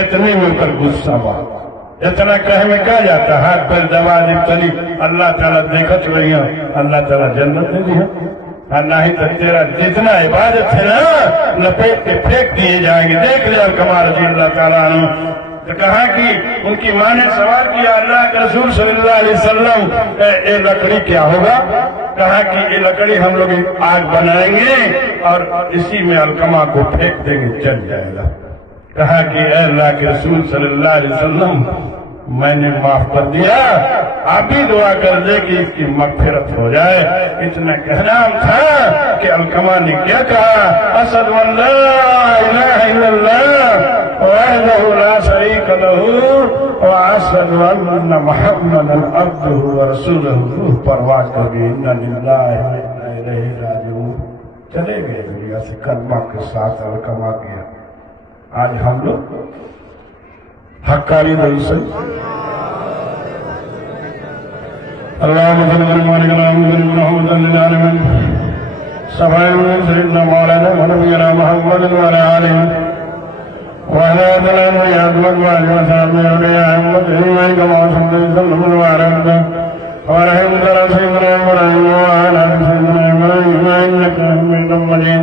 اتنی میں کر غصہ بات اتنا کہے میں کہا جاتا ہاتھ پر دبا دی چلی اللہ تعالیٰ دیکھت رہی ہیں اللہ تعالیٰ جنت دے دی ہے. نہیں تو تیرا جتنا عبادت ہے نا لپیٹ کے پھینک دیے جائیں گے. دیکھ لے علقمہ رضی اللہ تعالیٰ عنہ. تو کہا کہ ان کی ماں نے سوال کیا اللہ کے رسول صلی اللہ علیہ وسلم یہ لکڑی کیا ہوگا؟ کہا کہ یہ لکڑی ہم لوگ آگ بنائیں گے اور اسی میں علقمہ کو پھینک دیں گے چل جائے گا. کہا کہ اے اللہ کے رسول صلی اللہ علیہ وسلم میں نے معاف کر دیا آپ بھی دعا کر دے کہ اس کی مغفرت ہو جائے. اتنا کہنا تھا کہ علقمہ نے کیا کہا اشہد ان لا الہ الا اللہ وحدہ لا شریک لہ واشہد ان محمدا عبدہ ورسولہ. روح پرواز کر گئی انا للہ و انا الیہ راجعون. چلے گئے دنیا سے کلمہ کے ساتھ علقمہ کیا. آج ہم لوگ حقانی دل سے اللہم صلی اللہ علیہ وسلم سبحان سیدنا مولانا ونبینا محمد وعلی آلہ وعلی آلہ یعظمت وعلی وسلم علیہ احمد ایمان کما صلی اللہ علیہ وسلم ورحمت رسیدنا ابراہیم وعلی سیدنا ابراہیم انکا حمید مجید.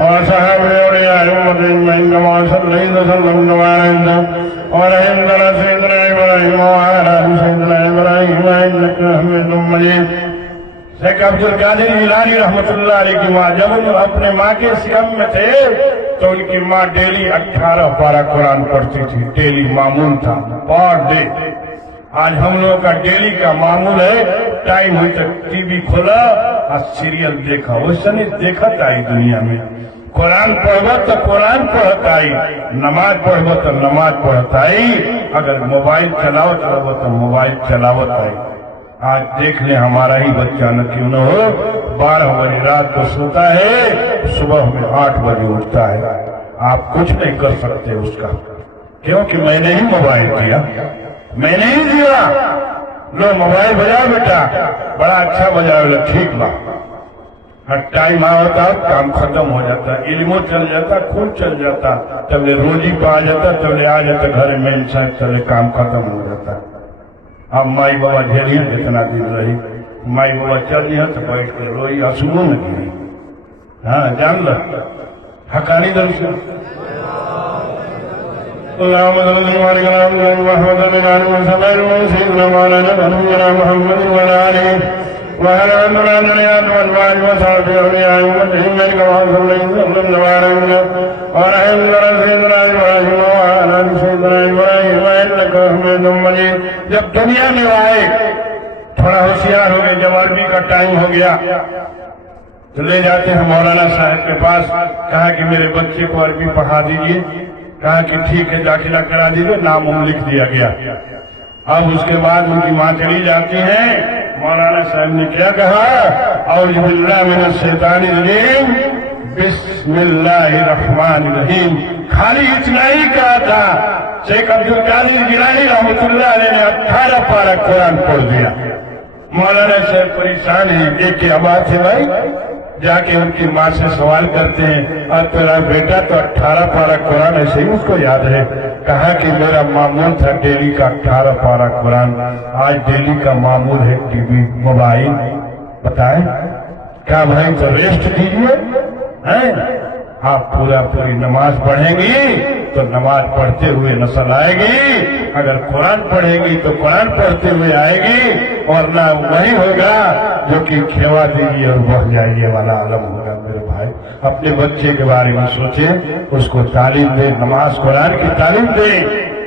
اور صحابہ اور سيدنا إبراهيم وعلى سيدنا إبراهيم إنك حميد مجيد۔ شیخ عبد القادر جیلانی رحمت اللہ علیہ کی ماں جب ان اپنے ماں کے سکم میں تھے تو ان کی ماں ڈیلی 18 پارہ قرآن پڑھتی تھی، ڈیلی معمول تھا پر ڈے۔ آج ہم لوگوں کا ڈیلی کا معمول ہے ٹائم ہوئی تک ٹی وی کھولا اور سیریل دیکھا، اس سے نہیں دیکھا تھا دنیا میں۔ قرآن پڑھو تو قرآن پڑھتا ہی، نماز پڑھو تو نماز پڑھتا ہی، اگر موبائل چلاوت رہو تو موبائل چلاوت ہے۔ آج دیکھ لیں ہمارا ہی بچہ نہ کیوں نہ ہو 12 بجے رات کو سوتا ہے، صبح میں 8 بجے اٹھتا ہے۔ آپ کچھ نہیں کر سکتے اس کا، کیونکہ میں نے ہی موبائل دیا، میں نے ہی دیا۔ لو موبائل بجاؤ بیٹا، بڑا اچھا بجاؤ، ٹھیک بات۔ ہر ٹائم آتا کام ختم ہو جاتا، علم چل جاتا، خون چل جاتا، تب لے روزی پہ آ جاتا، تب لے آ جاتا گھر میں انسان چلے کام ختم ہو جاتا۔ اب مائی بابا جھیلیاں جتنا دن رہی، مائی بابا چل دیا تو بیٹھ کے روئی آنسوؤں میں گری۔ ہاں جان لو حقانی درس اللهم صل وسلم على محمد وعلى سيدنا مولانا محمد وعلى آله وعلى الأنبياء والأزواج وصحبه أولياء أمتهم كما صليت وسلمت وباركت وعلى سيدنا إبراهيم وعلى سيدنا إبراهيم إنك حميد مجيد۔ جب دنیا میں آئے تھوڑا ہوشیار ہو گئے، جب عربی کا ٹائم ہو گیا تو لے جاتے ہیں مولانا صاحب کے پاس، کہا کہ میرے بچے کو عربی پڑھا دیجیے، کہا کہ ٹھیک ہے داخلہ کرا دیجیے، نام لکھ دیا گیا۔ اب اس کے بعد ان کی ماں چلی جاتی ہیں، مولانا صاحب نے کیا کہا؟ اعوذ باللہ من الشیطان الرجیم بسم اللہ الرحمن الرحیم، خالی اتنا ہی کہا تھا۔ شیخ عبد القادر جیلانی رحمت اللہ علیہ نے 18 پارہ قرآن پڑھ دیا۔ مولانا صاحب پریشان ہیں، ایک کیا بات ہے بھائی؟ جا کے ان کی ماں سے سوال کرتے ہیں، اور تیرا بیٹا تو 18 پارہ قرآن ایسے ہی اس کو یاد ہے؟ کہا کہ میرا معمول تھا ڈیلی کا 18 پارہ قرآن، آج ڈیلی کا معمول ہے ٹی وی موبائل۔ بتائیں کیا بھائی تو ریسٹ دیجیے، آپ پوری نماز پڑھیں گی تو نماز پڑھتے ہوئے نسل آئے گی، اگر قرآن پڑھیں گی تو قرآن پڑھتے ہوئے آئے گی، اور نہ وہی ہوگا جو کہ کھیوا دیجیے اور بڑھ جائیے والا عالم ہوگا۔ میرے بھائی اپنے بچے کے بارے میں سوچیں، اس کو تعلیم دیں، نماز قرآن کی تعلیم دیں،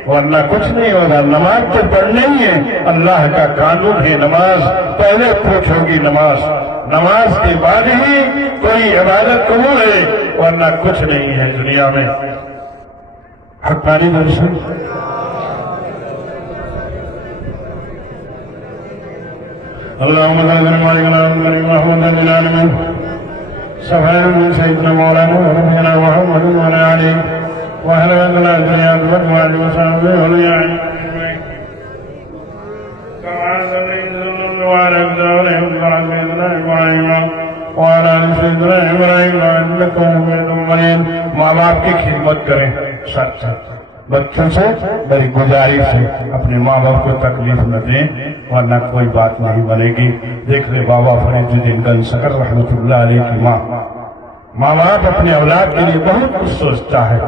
ورنہ کچھ نہیں ہوگا۔ نماز تو پڑھنی ہی ہے، اللہ کا قانون ہے، نماز پہلے پوچھو گی، نماز کے بعد ہی کوئی عبادت قبول ہے، ورنہ کچھ نہیں ہے دنیا میں۔ حقانی درشن اللهم صل على محمد العالمين صفحة من سيدنا مولانا ونبينا محمد وعلى آله وعلى الأنبياء والأزواج وصحبه أولياء كما صليت وباركت على سيدنا إبراهيم وعلى سيدنا إبراهيم إنك حميد مجيد۔ ماں باپ کی خدمت کریں، سچ سچ بچوں سے میری گزارش ہے، اپنے ماں باپ کو تکلیف نہ دیں ورنہ کوئی بات نہیں بنے گی۔ دیکھ لے بابا فرید الدین گنج سکر رحمت اللہ علیہ کی ماں باپ اپنے اولاد کے لیے بہت کچھ سوچتا ہے،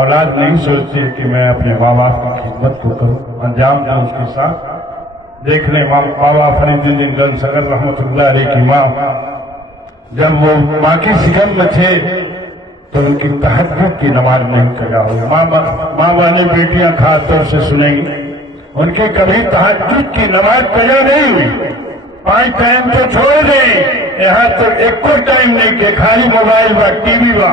اولاد نہیں سوچتی کہ میں اپنے ماں باپ کی خدمت کو کروں، انجام دوں اس کے ساتھ۔ دیکھ لیں بابا فرید الدین گنج سکر رحمت اللہ علیہ کی ماں جب وہ ماں کی شکم میں تھے تو ان کی تہجد کی نماز نہیں قضا ہوئی۔ ماں بہنیں بیٹیاں خاص طور سے سنیں گی، ان کی کبھی تہجد کی نماز قضا نہیں ہوئی۔ 5 ٹائم تو چھوڑ دیں، یہاں تک ایک کو ٹائم نہیں کہ خالی موبائل با ٹی وی با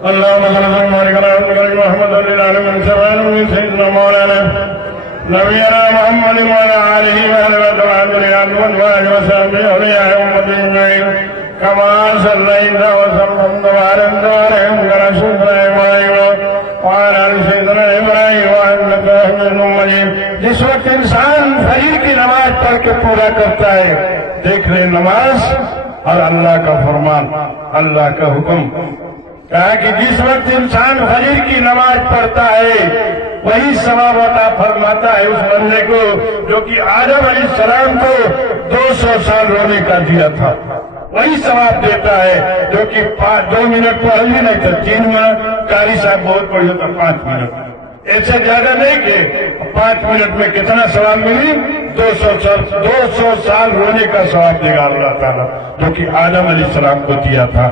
اللهم صل وسلم على محمد سيدنا مولانا نبينا محمد وعلى آله وصحبه أجمعين كما صليت وسلمت وباركت على رسولنا إبراهيم وعلى آل سيدنا إبراهيم إنك حميد مجيد۔ جس وقت انسان فجر کی نماز پڑھ کے پورا کرتا ہے، دیکھ لے نماز اور اللہ کا فرمان، اللہ کا حکم۔ کہا کہ جس وقت انسان فجر کی نماز پڑھتا ہے وہی ثواب عطا فرماتا ہے اس بندے کو جو کہ آدم علیہ السلام کو 200 سال رونے کا دیا تھا، وہی ثواب دیتا ہے جو کہ 2 منٹ پڑھ لی نہیں تو 3 منٹ، قاری صاحب بہت پڑھی تو 5 منٹ، ایسے زیادہ نہیں کہ 5 منٹ میں کتنا ثواب ملی؟ 200 سال رونے کا ثواب دے گا اللہ تعالیٰ جو کہ آدم علیہ السلام کو دیا تھا۔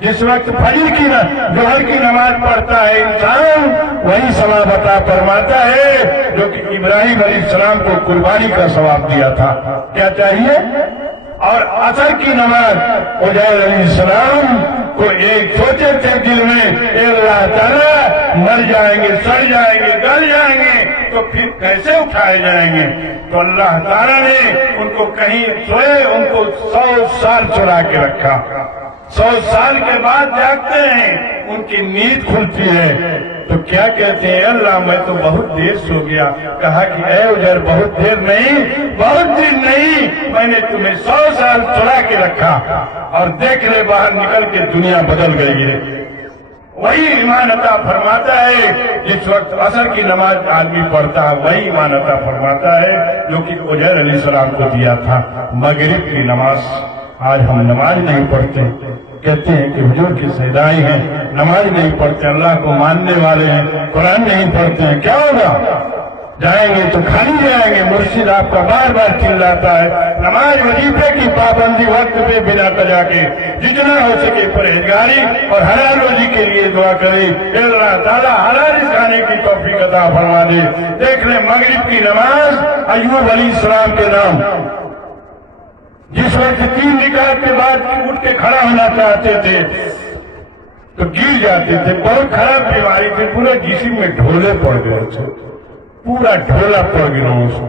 جس وقت فجر کی ظہر کی نماز پڑھتا ہے انسان وہی ثواب عطا فرماتا ہے جو کہ ابراہیم علیہ السلام کو قربانی کا ثواب دیا تھا۔ کیا چاہیے؟ اور عصر کی نماز عزیر علیہ السلام کو ایک سوچے تھے دل میں، اے اللہ تعالیٰ مر جائیں گے، سڑ جائیں گے، گل جائیں گے تو پھر کیسے اٹھائے جائیں گے؟ تو اللہ تعالیٰ نے ان کو کہیں سوئے ان کو 100 سال سلا کے رکھا۔ 100 سال کے بعد جاگتے ہیں، ان کی نیند کھلتی ہے تو کیا کہتے ہیں، اللہ میں تو بہت دیر سو گیا۔ کہا کہ اے عزیر بہت دیر نہیں، بہت دن نہیں، میں نے تمہیں 100 سال سلا کے رکھا اور دیکھ لے باہر نکل کے دنیا بدل گئی ہے۔ وہی ایمان عطا فرماتا ہے جس وقت عصر کی نماز آدمی پڑھتا ہے، وہی ایمان عطا فرماتا ہے جو کہ عزیر علیہ السلام کو دیا تھا۔ مغرب کی نماز آج ہم نماز نہیں پڑھتے، کہتے ہیں کہ حضور کی سیدائی ہیں، نماز نہیں پڑھتے، اللہ کو ماننے والے ہیں، قرآن نہیں پڑھتے ہیں، کیا ہوگا؟ جائیں گے تو کھالی جائیں گے۔ مرشد آپ کا بار بار چلاتا ہے نماز وظیفے کی پابندی وقت پہ بنا کجا کے جتنا ہو سکے پرہیزگاری اور حلال روزی کے لیے دعا کرے، اللہ تعالیٰ حلال کھانے کی توفیق عطا فرما دے۔ دیکھ لیں مغرب کی نماز ایوب علیہ السلام کے نام، جس وقت 3 رکعت کے بعد اٹھ کے کھڑا ہونا چاہتے تھے تو گر جاتے تھے، بہت خراب بیماری تھی، پورے جسم میں ڈھولے پڑ گئے تھے، پورا ڈھولا پڑ گیا اس کو۔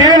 3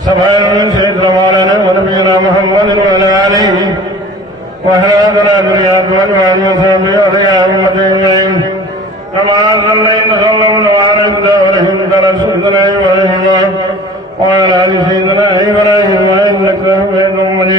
سبحان سيدنا مولانا ونبينا محمد وعلى آله وأهلنا دنيا وأجمعين وصحبه أجمعين. كما صلينا وعلى آل سيدنا إبراهيم وعلى آل سيدنا إبراهيم إنك حميد مجيد.